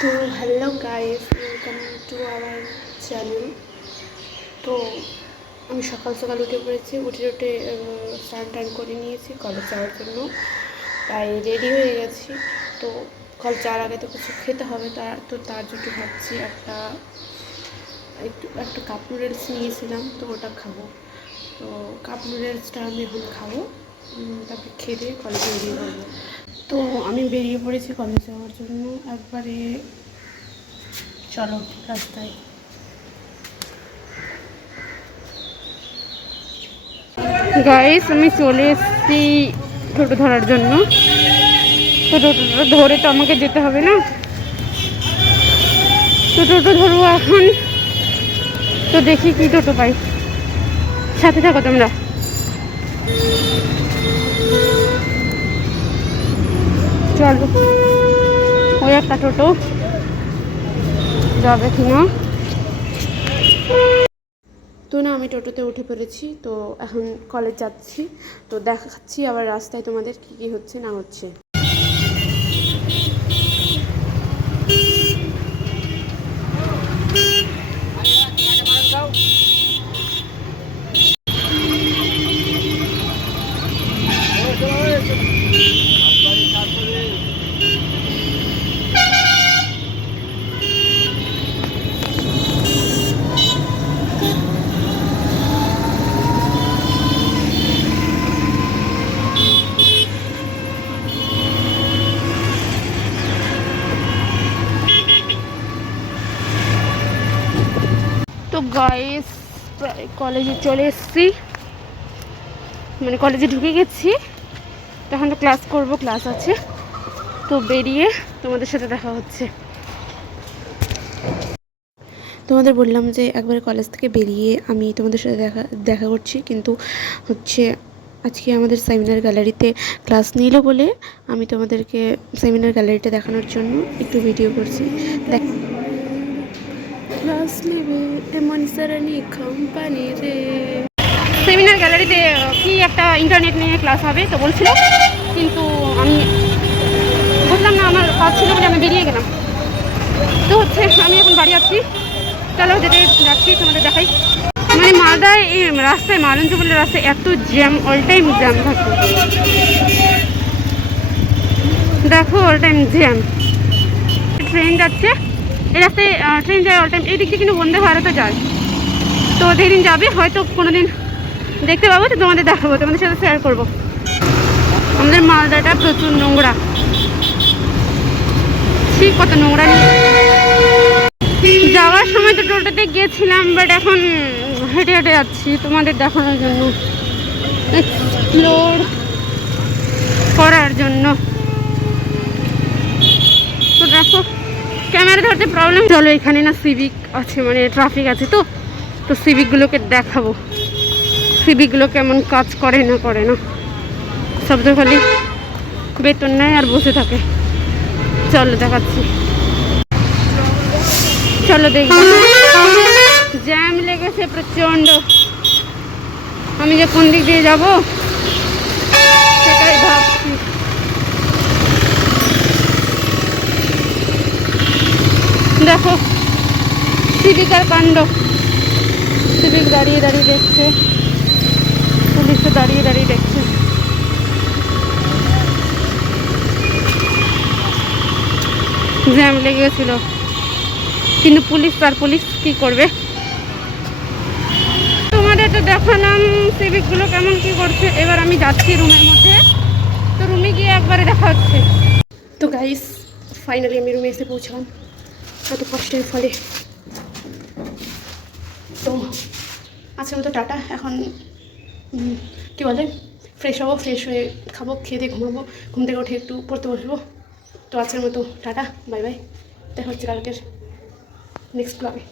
তো hello guys welcome to our channel তো আমি সকাল সকাল উঠে পড়েছি, উঠে উঠে স্নান টান করে নিয়েছি কলেজ যাওয়ার জন্য। তাই রেডি হয়ে গেছি। তো কল যাওয়ার আগে তো কিছু খেতে হবে তার তো তার জন্য ভাবছি একটা, একটু, একটা কাপ নুডলস নিয়েছিলাম, তো ওটা খাব। তো কাপ নুডলসটা আমি এখন খাব। তারপরে খেয়ে দিয়ে কলেজে বেরিয়ে পড়ব। তো আমি বেরিয়ে পড়েছি কলেজ যাওয়ার জন্য। একবারে চলো রাস্তায়। গাইস আমি চলে এসেছি টোটো ধরার জন্য। তো টোটোটা ধরে তো আমাকে যেতে হবে না? তো টোটো ধরবো এখন। তো দেখি কি টোটো পাই। সাথে থাকো তোমরা। চলো। ওই একটা টোটো। যাবে কিনা তো না, আমি টোটোতে উঠে পড়েছি, তো এখন কলেজ যাচ্ছি। তো দেখাচ্ছি আবার রাস্তায় তোমাদের কি কি হচ্ছে, না হচ্ছে। তো গাইস কলেজে চলে এসেছি। মানে কলেজে ঢুকে গেছি। তখন তো ক্লাস করব ক্লাস আছে। তো বেরিয়ে তোমাদের সাথে দেখা হচ্ছে। তোমাদের বললাম যে একবার কলেজ থেকে বেরিয়ে আমি তোমাদের সাথে দেখা দেখা করছি কিন্তু হচ্ছে আজকে আমাদের সেমিনার গ্যালারিতে ক্লাস নিল বলে আমি তোমাদেরকে সেমিনার গ্যালারিটা দেখানোর জন্য একটু ভিডিও করছি। দেখ ক্লাস নেবে এমন সারানি কোম্পানি রে। সেমিনার গ্যালারিতে কি একটা ইন্টারনেট নিয়ে ক্লাস হবে তো বলছিল কিন্তু আমি বুঝলাম না আমার কাজ ছিল বলে আমি বেরিয়ে গেলাম। তো হচ্ছে আমি এখন বাড়ি আছি চলো যেতে যাচ্ছি, তোমাদের দেখাই। মানে মালদায়, এই রাস্তায় মালঞ্চ বলে রাস্তায় এত জ্যাম অল টাইম জ্যাম থাকে। দেখো অল টাইম জ্যাম ট্রেন যাচ্ছে। এই রাস্তায় ট্রেন যায় অল টাইম এই দিক কিন্তু বন্দে ভারতে যায়। তো যেদিন যাবে, হয়তো কোনো দিন দেখতে পাবো, তো তোমাদের দেখাবো, তোমাদের সাথে শেয়ার করব। আমাদের মালদাটা প্রচুর নোংরা। ঠিক কত নোংরা। নিয়ে যাওয়ার সময় তো টোটোতে গিয়েছিলাম বাট এখন হেঁটে হেঁটে যাচ্ছি, তোমাদের দেখানোর জন্য। এক্সপ্লোর করার জন্য। তো দেখো ক্যামেরা ধরতে প্রবলেম চলো এখানে না সিভিক আছে মানে ট্রাফিক আছে তো তো সিভিকগুলোকে দেখাবো। সিভিকগুলো কেমন কাজ করে না করে না। সব তো খালি বেতন নেয় আর বসে থাকে। চলো দেখাচ্ছি। চলো দেখব জ্যাম লেগেছে প্রচণ্ড। আমি যে কোন দিক দিয়ে যাব সেটাই ভাবছি। দেখো সিভিকার কাণ্ড। সিভিক দাঁড়িয়ে দাঁড়িয়ে দেখছে। পুলিশও দাঁড়িয়ে দাঁড়িয়ে দেখছে। জ্যাম লেগেছিল। কিন্তু পুলিশ আর পুলিশ কি করবে? তোমাদের তো দেখালাম সিভিকগুলো কেমন কি করছে। এবার আমি যাচ্ছি রুমের মধ্যে। তো রুমে গিয়ে একবারে দেখা হচ্ছে। তো গাইস ফাইনালি আমি রুমে এসে পৌঁছলাম। এত কষ্টের ফলে। তো আজকের মতো টাটা। এখন কি বলে? ফ্রেশ হব ফ্রেশ হয়ে খাব, খেয়ে দিয়ে ঘুমাবো। ঘুম থেকে উঠে একটু পড়তে বসবো। তো আজকের মতো টাটা বাই বাই দেখা হচ্ছে কালকের। নেক্সট ব্লগে